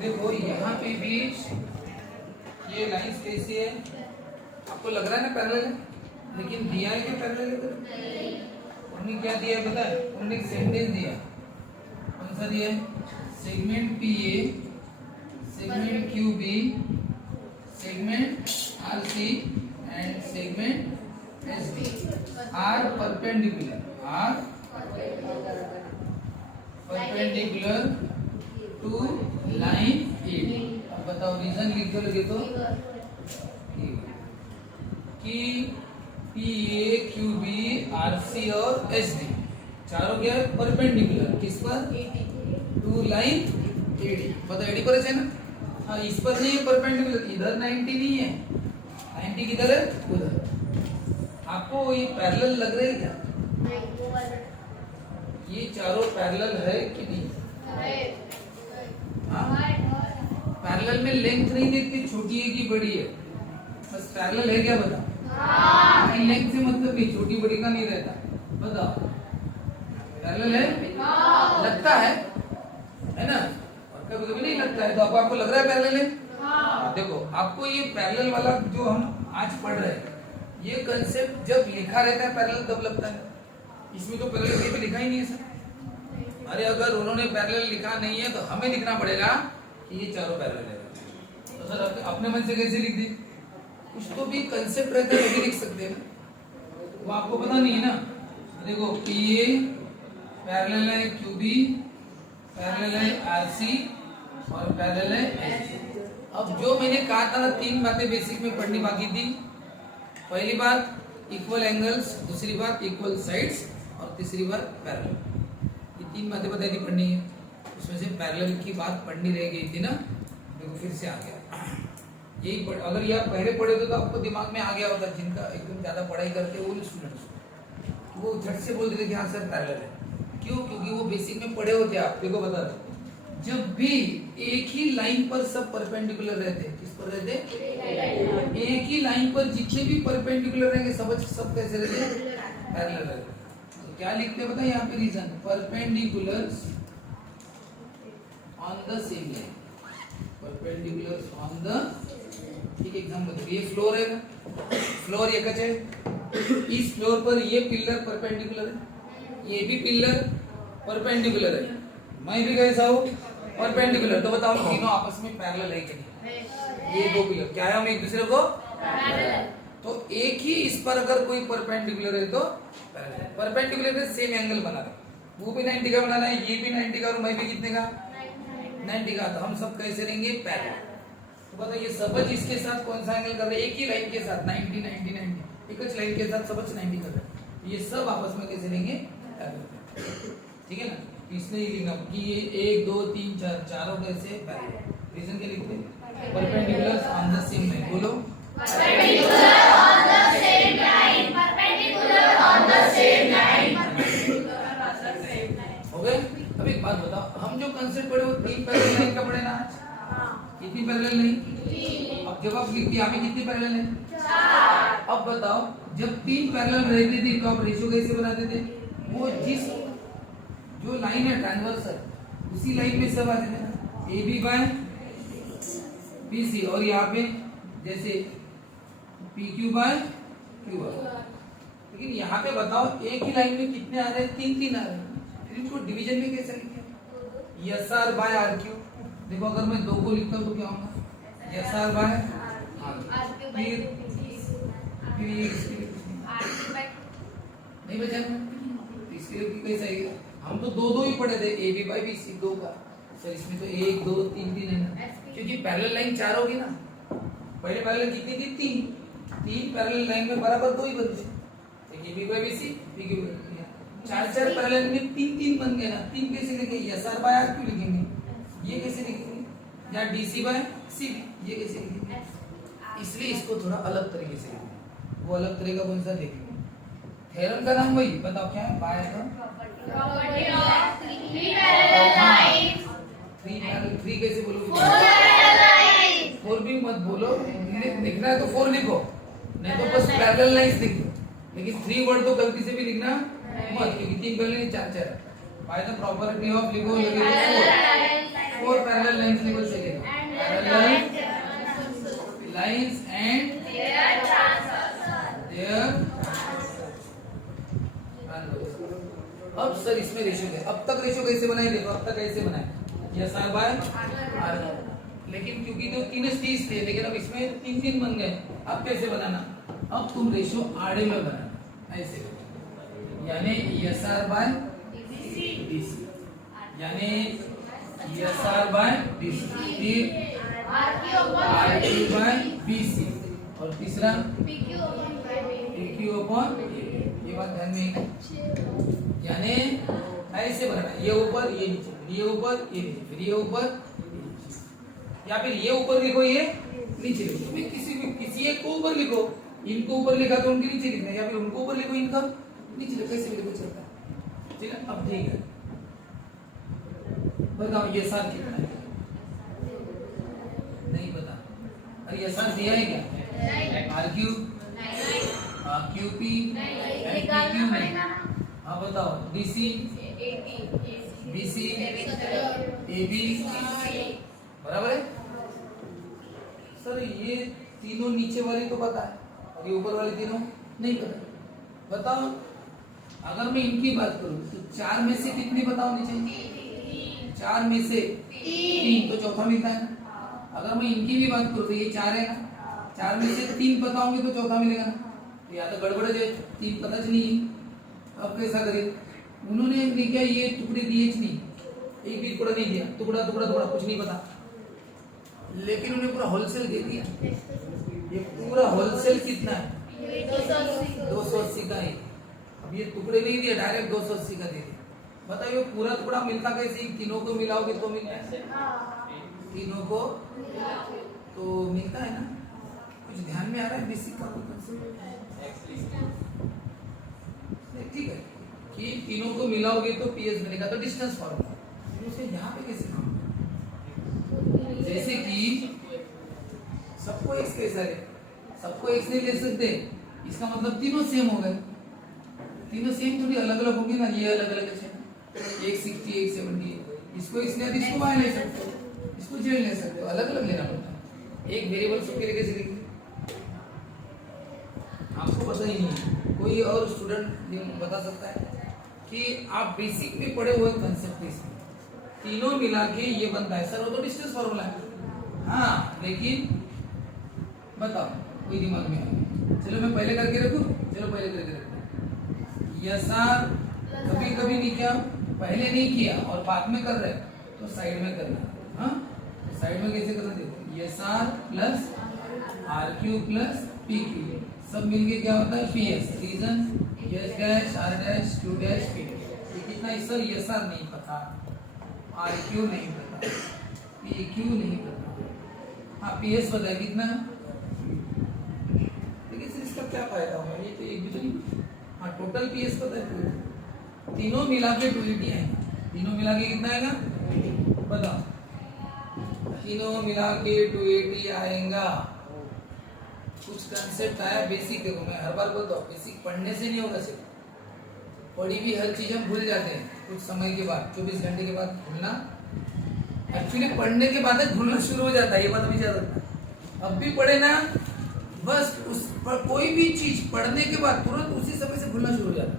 देखो यहाँ पे भी ये लाइंस कैसी है, आपको लग रहा है ना पैरेलल है, लेकिन दिया है क्या पैरेलल है? उन्होंने क्या दिया है पता है? उन्होंने एक सेंटेंस दिया। कौन सा दिया है? Segment P A, segment Q B, segment R C and segment S D are perpendicular, are perpendicular to line A. अब बताओ रीजन लिख दो लगे तो कि P A Q B R C और एस डी चारों क्या परपेंडिकुलर किस पर? To line AD. बताओ एडी पर है ना? हाँ, इस पर नहीं है परपेंडिकुलर, इधर 90 नहीं है। 90 किधर है? उधर। आपको ये पैरेलल लग रहा है क्या? ये चारों पैरेलल है कि नहीं? पैरेलल में लेंथ नहीं देखती, छोटी है कि बड़ी है, बस पैरेलल है क्या बताओ? लेंथ से मतलब नहीं, छोटी बड़ी का नहीं रहता। बताओ पैरेलल है? लगता है ना? और कभी कभी नहीं लगता है, तो आपको लग रहा है पैरेलल है? देखो आपको ये पैरेलल वाला जो हम आज पढ़ रहे हैं, ये कंसेप्ट जब लिखा रहता है पैरेलल तब लगता है। इसमें तो पैरेलल कहीं पे लिखा ही नहीं है सर। अरे अगर उन्होंने पैरेलल लिखा नहीं है तो हमें लिखना पड़ेगा कि ये चारों पैरेलल है। तो सर अपने मन से कैसे लिख दे? कुछ तो भी कंसेप्ट रहता है, लिख सकते हैं ना, वो आपको पता नहीं है ना। देखो पी ए पैरेलल है क्यू बी, पैरेलल है आर सी और पैरेलल है एस डी। अब जो मैंने कहा था ना, तीन बातें बेसिक में पढ़नी बाकी थी। पहली बात इक्वल एंगल्स, दूसरी बात इक्वल साइड्स और तीसरी बात पैरेलल। ये तीन बातें बताई थी पढ़नी है, उसमें से पैरेलल की बात पढ़नी रह गई थी ना। देखो फिर से आ गया यही अगर ये आप पहले पढ़े तो आपको दिमाग में आ गया होता। जिनका एकदम ज्यादा पढ़ाई करते वो स्टूडेंट्स वो झट से बोल देते कि हाँ सर पैरेलल है। क्यों? क्योंकि वो बेसिक में पढ़े होते। आप देखो बता दो, जब भी एक ही लाइन पर सब परपेंडिकुलर रहते, किस पर रहते? एक ही लाइन पर जितने भी परपेंडिकुलर रहेंगे सब कैसे रहते? पैरेलल रहते। तो क्या लिखते हैं पता है यहाँ पे reason? Perpendiculars on the same line, perpendiculars on the. ठीक एग्जांपल, ये फ्लोर है ना, फ्लोर एकच है, इस फ्लोर पर ये पिलर परपेंडिकुलर है, ये भी पिलर परपेंडिकुलर है, मैं भी कैसा हूँ परपेंडिकुलर। तो बताओ तीनों आपस में पैरेलल है कि नहीं? ये दो पिलर क्या है, हम एक दूसरे को पैरेलल। तो एक ही इस पर अगर कोई परपेंडिकुलर है तो पैरेलल। परपेंडिकुलर है, सेम एंगल बना रहे, वो भी 90 का बनाना है, ये भी 90 का और मैं भी कितने का? 90 का। तो हम सब कैसे रहेंगे? पैरेलल। तो बताइए सबज इसके साथ कौन सा एंगल कर रहे हैं? एक ही लाइन के साथ 90 90 90, एक ही लाइन के साथ सबज 90 कर रहे हैं। ये सब आपस में कैसे रहेंगे? पैरेलल। ठीक है ना? इसने ही लिखा कि ये 1 2 3 4 चारों कैसे पैरेलल। रीजन क्या लिखते हैं? Perpendicular on the same line. बोलो perpendicular on the same line, perpendicular on the same line. हो गए? अब एक बात बताओ, हम जो कंसेप्ट पढ़े वो तीन पैरेलल लाइन का पढ़े ना आज? कितनी पैरेलल नहीं? अब जब आप लिखती हमें कितनी पैरेलल है? 4। अब बताओ जब तीन पैरेलल रहती थी तो आप रेशियो कैसे बनाते थे? वो जिस जो लाइन है ट्रांसवर्सल उसी लाइन में सब आते थे ना, A B by B C, और यहाँ पे जैसे P Q by Q R. लेकिन यहाँ पे बताओ एक ही लाइन में कितने आ रहे हैं? तीन तीन आ रहे हैं। फिर इनको डिवीजन में कैसे लिखें? S R by R Q. देखो अगर मैं 2 को लिखता हूँ तो क्या होगा? एस आर बाय नहीं बचा इसके लिए कैसा है? हम तो 2 2 ही पढ़े थे, A B by B C 2 का। सर इसमें तो 1 2 3 3 है ना, क्योंकि पैरेलल लाइन 4 होगी ना। पहले पैरेलल कितनी थी? 3 पैरेलल लाइन में बराबर 2 ही बनते, एक A B by B C, B Q by. 4 parallel में 3 3 बन गए ना। 3 कैसे लिखेंगे? S R by R Q लिखेंगे। ये कैसे लिखेंगे? या डी सी बाय सी, ये कैसे लिखेंगे? इसलिए इसको थोड़ा अलग तरीके से लिखेंगे। वो अलग तरीका कौन सा देखेंगे? थ्योरम का नाम वही बताओ क्या है? By property of 3 parallel lines. 3 parallel, 3 कैसे बोलोगे? 4 पैरेलल लाइंस। 4 भी मत बोलो, लिखना है तो 4 लिखो, नहीं तो बस पैरेलल लाइंस लिख दो। लेकिन 3 वर्ड तो गलती से भी लिखना मत, क्योंकि 3 पैरेलल 4 4 है। बाय द प्रॉपर्टी ऑफ लिखो, 4 पैरेलल लाइंस लिखो चलेगा। इसमें रेशियो है। अब तक रेशियो कैसे बनाए देखो, अब तक कैसे बनाए एस आर बाय आर, लेकिन क्योंकि तो तीन स्टेज थे, लेकिन अब इसमें तीन तीन बन गए। अब कैसे बनाना, अब तुम रेशियो आड़े में बनाना ऐसे, यानी एस आर बाय डीसी, यानी एस आर बाय डीसी, फिर आर क्यू बाय बीसी, और तीसरा PQ अपॉन, ये बात ध्यान में है, यानी ऐसे बनाना, ये ऊपर ये नीचे, ये ऊपर ये नीचे, फिर ये ऊपर ये नीचे, या फिर ये ऊपर लिखो ये नीचे लिखो, फिर किसी एक को ऊपर लिखो, इनको ऊपर लिखा तो उनके नीचे लिखना, या फिर उनको ऊपर लिखो इनका नीचे लिखो, कैसे भी लिखो चलता है। ठीक है, अब ठीक है, बताओ ये सार कितना है, नहीं पता, अरे ये सार दिया है क्या, आर क्यू QP PQ में, हाँ बताओ DC BC AB बराबर है सर। ये तीनों नीचे वाली तो पता है और ये ऊपर वाली तीनों नहीं पता। बताओ अगर मैं इनकी बात करूं तो चार में से कितनी पता होनी चाहिए, चार में से तीन, तो चौथा मिलता है ना। अगर मैं इनकी भी बात करूं तो ये चार है ना, चार में से तीन पता होंगे तो चौथा मिलेगा ना, तो या तो गड़बड़ है, तीन पता च नहीं है। अब कैसा करें, उन्होंने क्या ये टुकड़े दिए च नहीं, एक भी टुकड़ा नहीं दिया, टुकड़ा टुकड़ा टुकड़ा कुछ नहीं पता, लेकिन उन्हें पूरा होलसेल दे दिया। ये पूरा होलसेल कितना है, 280 का है। अब ये टुकड़े नहीं दिए, डायरेक्ट 280 का दे दिया। बताइए पूरा टुकड़ा मिलता कैसे, तीनों को मिलाओगे तो मिलता है, तीनों को तो मिलता है ना। कुछ ध्यान में आ रहा है बेसिक का, ठीक है कि तीनों को मिलाओगे तो पीएस बनेगा, तो डिस्टेंस फॉर्मूला उसे यहाँ पे कैसे काम, जैसे कि सबको एक्स कैसा है, सबको एक्स नहीं ले सकते, इसका मतलब तीनों सेम हो गए, तीनों सेम थोड़ी अलग अलग होंगे ना, ये अलग अलग है, एक 60 एक 70, इसको एक्स ले इसको वाई ले सकते हो, इसको जेड ले सकते हो, अलग अलग लेना पड़ता है। एक वेरिएबल सबके लिए कैसे लिखेंगे, आपको पता ही नहीं है, कोई और स्टूडेंट बता सकता है कि आप बेसिक में पढ़े हुए कंसेप्ट इसमें तीनों मिला के ये बनता है सर, वो तो डिस्टेंस फॉर्मूला है। हाँ लेकिन बताओ कोई दिमाग में आए, चलो मैं पहले करके रखूं, चलो पहले करके रखूं। यसार कभी कभी नहीं किया, पहले नहीं किया और बाद में कर रहे तो साइड में करना। हाँ साइड में कैसे करना देखो, SR plus R Q plus P Q सब मिलके क्या होता है PS, reason S dash R dash Q dash P. ये कितना है सर, ये सर नहीं पता, आर क्यू नहीं पता, पी क्यू नहीं पता, हाँ पीएस पता है कितना, लेकिन सर इसका क्या फायदा होगा, ये तो एक भी तो नहीं। हाँ टोटल पीएस पता है, तीनों मिला के 280 आएगा, तीनों मिला के कितना आएगा बताओ, तीनों मिला के 280 आएगा। कुछ कंसेप्ट आया बेसिक, देखो मैं हर बार बोलता हूँ बेसिक पढ़ने से नहीं होगा, सिर्फ पढ़ी भी हर चीज हम भूल जाते हैं कुछ समय के बाद, 24 घंटे के बाद भूलना, एक्चुअली पढ़ने के बाद भूलना शुरू हो जाता है, ये बात हमें याद रखना। अब भी पढ़े ना, बस उस पर कोई भी चीज पढ़ने के बाद तुरंत उसी समय से भूलना शुरू हो जाता है,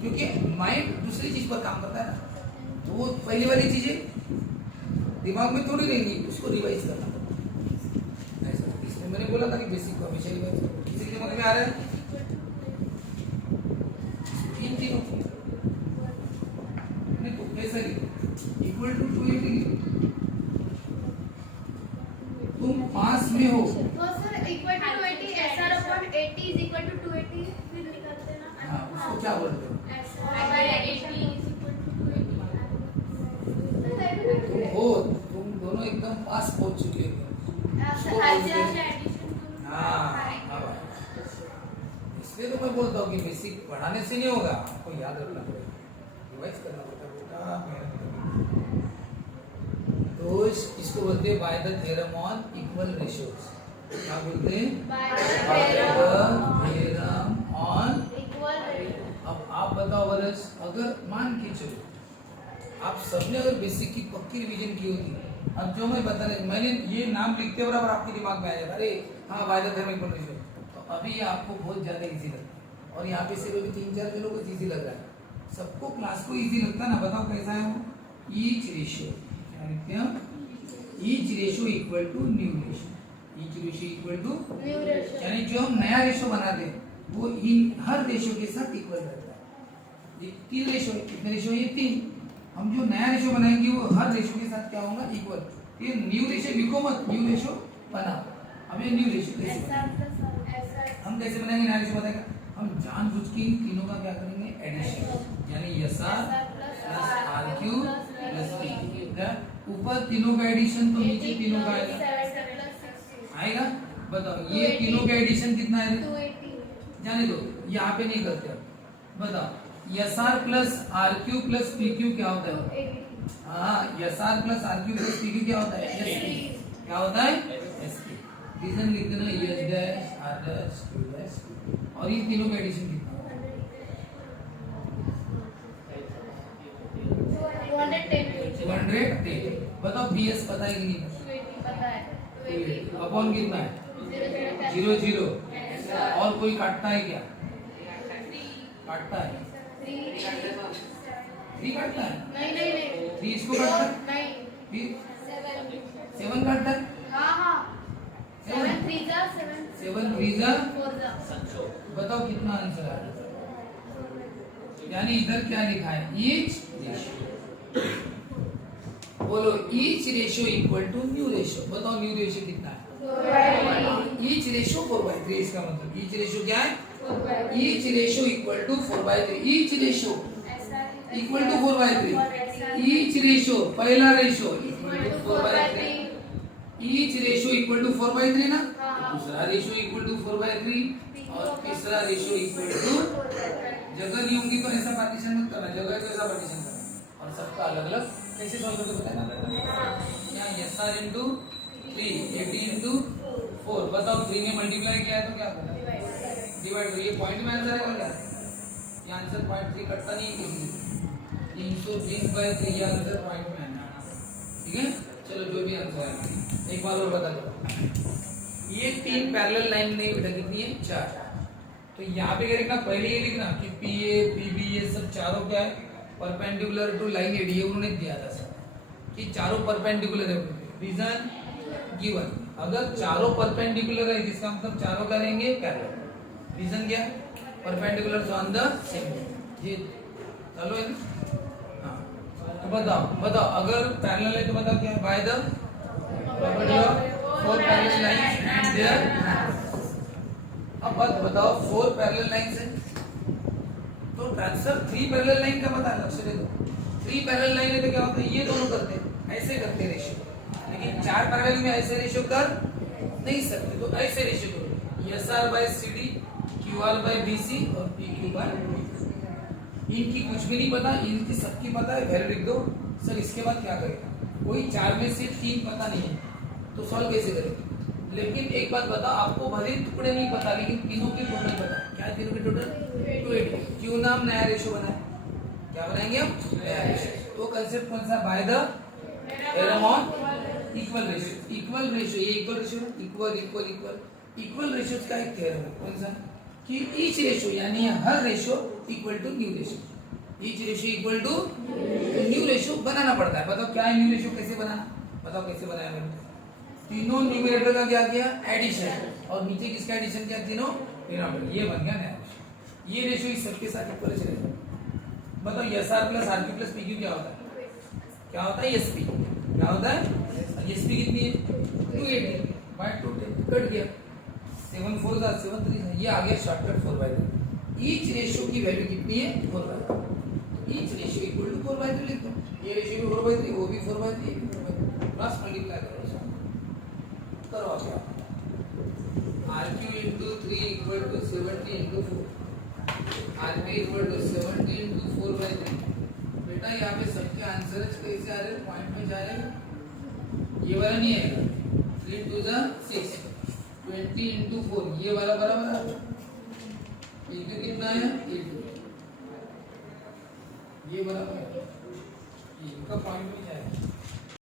क्योंकि माइंड दूसरी चीज पर काम करता है ना, तो वो पहली वाली चीजें दिमाग में थोड़ी रहेंगी, उसको रिवाइज करना। मैंने बोला था कि बेसिक को हमेशा रिवाइज करो, किसी के दिमाग में आ रहा है इन तीनों तो कैसा इक्वल टू 280, तुम पास में हो तो sir equal to 280 SR upon 80 is equal to 280 फिर निकालते हैं ना। हाँ उसको क्या बोलते हो, SR by 80 is equal to 280। तुम हो, तुम दोनों एकदम पास पहुंच चुके हो। इसलिए तो मैं बोलता हूँ कि बेसिक पढ़ाने से नहीं होगा, आपको याद रखना पड़ेगा, रिवाइज करना पड़ता बेटा। तो इसको बोलते हैं bye the theorem on equal ratios, क्या बोलते हैं bye the theorem on equal. अब आप बताओ बरस, अगर मान के चलो आप सबने अगर बेसिक की पक्की रिवीजन की होती, अब जो मैं बता रहा, मैंने ये नाम लिखते बराबर आपके दिमाग में आ जाता, अरे हाँ bye the theorem equal ratio, तो अभी आपको बहुत ज्यादा इजी लगता है। और यहाँ पे सिर्फ 3-4 लोगों को इजी लग रहा है, सबको क्लास को इजी लगता है ना, बताओ कैसा है वो? ईच रेशियो क्या लिखते हैं? Each ratio equal to new ratio, each ratio equal to new ratio. यानी जो हम नया रेशियो बनाते हैं वो इन हर रेशियो के साथ इक्वल रहता है। ये तीन रेशियो है, कितने रेशियो है? ये तीन। हम जो नया रेशियो बनाएंगे वो हर रेशियो के साथ क्या होगा? इक्वल। ये न्यू रेशियो लिखो मत, न्यू रेशियो बनाओ। अब ये न्यू रेशियो कैसे बनाएंगे? हम कैसे बनाएंगे नया रेशियो? बताएगा हम जानबूझ के इन तीनों का क्या करेंगे? एडिशन, यानी SR plus RQ plus PQ. ऊपर तीनों का एडिशन तो नीचे तीनों का आएगा। बताओ ये तीनों का एडिशन कितना है? 280। जाने दो, यहाँ पे नहीं करते अब। बताओ SR plus RQ plus PQ क्या होता है? हाँ, SR plus RQ plus PQ क्या होता है? एसपी। क्या होता है? एसपी। रीजन लिख देना, S dash R dash Q dash. और इन तीनों का एडिशन कितना? 210। बताओ बीएस पता है कि नहीं? 280 पता है। 280 अपॉन कितना है? 0 0। और कोई काटता है क्या? काटता है? 3 काटता है? नहीं 3 इसको काटता है? नहीं। फिर 7 काटता है? हाँ 7 3 जा 7 3 जा 4 जा। बताओ कितना आंसर आया? यानी इधर क्या लिखा है? Each ratio. बोलो each ratio equal to new ratio. बताओ न्यू रेशियो कितना है? Each ratio 4/3। इसका मतलब ईच रेशियो क्या है? Each ratio equal to 4/3। Each ratio equal to 4/3। Each ratio पहला ratio equal to 4/3। Each ratio equal to 4/3 ना। दूसरा रेशियो इक्वल टू 4/3 और तीसरा रेशियो इक्वल टू, जगह नहीं होंगी तो ऐसा पार्टीशन मत करना, जगह तो ऐसा पार्टीशन करना। और सबका अलग अलग कैसे सॉल्व करके बताना? यहाँ एसआर इंटू 3 80 इंटू 4। बताओ 3 ने मल्टीप्लाई किया है तो क्या होगा? डिवाइड करो। ये पॉइंट में आंसर है क्या? ये आंसर पॉइंट 3 कटता नहीं है किसी से। 320/3 ये आंसर पॉइंट में आना। ठीक है, चलो जो भी आंसर है एक बार और बता दो। ये 3 पैरेलल लाइन नहीं बेटा, कितनी है? 4। तो यहाँ पे क्या लिखना? पहले ये लिखना कि पी ए पी बी ये सब चारों क्या है? Perpendicular to line AD. ये उन्होंने दिया था सर कि चारों परपेंडिकुलर है। रीजन गिवन, अगर चारों परपेंडिकुलर है जिसका मतलब चारों करेंगे पैरेलल। रीजन क्या? Perpendicular on the same. ये चलो है ना? हाँ, तो बताओ अगर पैरेलल है तो बताओ क्या है? By the property of 4 parallel lines and there. अब बताओ 4 पैरेलल लाइंस है तो ट्रांसफर 3 पैरेलल लाइन का पता है? लक्ष्य दे दो। 3 पैरेलल लाइन है तो क्या होता है? ये दोनों करते हैं, ऐसे करते हैं रेशियो। लेकिन 4 पैरेलल में ऐसे रेशियो कर नहीं सकते, तो ऐसे रेशियो करो। SR/CD, QR/BC और PQ/BC। इनकी कुछ भी नहीं पता, इनकी सबकी पता है, वैल्यू लिख दो। सर इसके बाद क्या करेगा? कोई 4 में से 3 पता नहीं है तो सॉल्व कैसे करेंगे? लेकिन एक बात बताओ, आपको भले टुकड़े नहीं पता लेकिन तीनों के टोटल पता है। क्या तीनों के टोटल? 280। क्यों ना हम नया रेशियो बनाए? क्या बनाएंगे हम? नया रेशियो। तो कंसेप्ट कौन सा? By the theorem on equal ratio. Equal ratio, ये equal ratio, equal equal equal equal ratio का एक थ्योरम है। कौन सा? कि ईच रेशियो यानी हर ratio equal to new ratio. Each ratio equal to new ratio बनाना पड़ता है। बताओ क्या है न्यू रेशियो? कैसे बनाना? बताओ कैसे बनाया मैंने? तीनों न्यूमरेटर का क्या किया? एडिशन। और नीचे किसका एडिशन किया? तीनों डिनोमिनेटर। ये बन गया नया रेशियो। ये रेशियो इस सबके साथ इक्वल चलेगा। बताओ SR plus RQ plus PQ क्या होता है? क्या होता है? एसपी। क्या होता है? एसपी कितनी है? 280/210 कट गया। 7 4 जा 7 3 जा, ये आ गया शॉर्टकट 4/3। ईच रेशियो की वैल्यू कितनी है? 4/3। ईच रेशियो इक्वल टू 4/3 लिख दो। ये रेशियो भी 4/3, वो भी 4/3, ये भी 4/3। क्रॉस मल्टीप्लाई करो। करो आप RQ into 3 equal to 70 into 4। RQ equal to 70 into 4/3। बेटा यहाँ पे सबके आंसर कैसे आ रहे हैं? पॉइंट में जा रहे हैं। ये वाला नहीं आएगा। 3 2 जा 6, 20 into 4 ये वाला बराबर है। PQ कितना है? 8। ये बराबर है, इनका पॉइंट में जाएगा।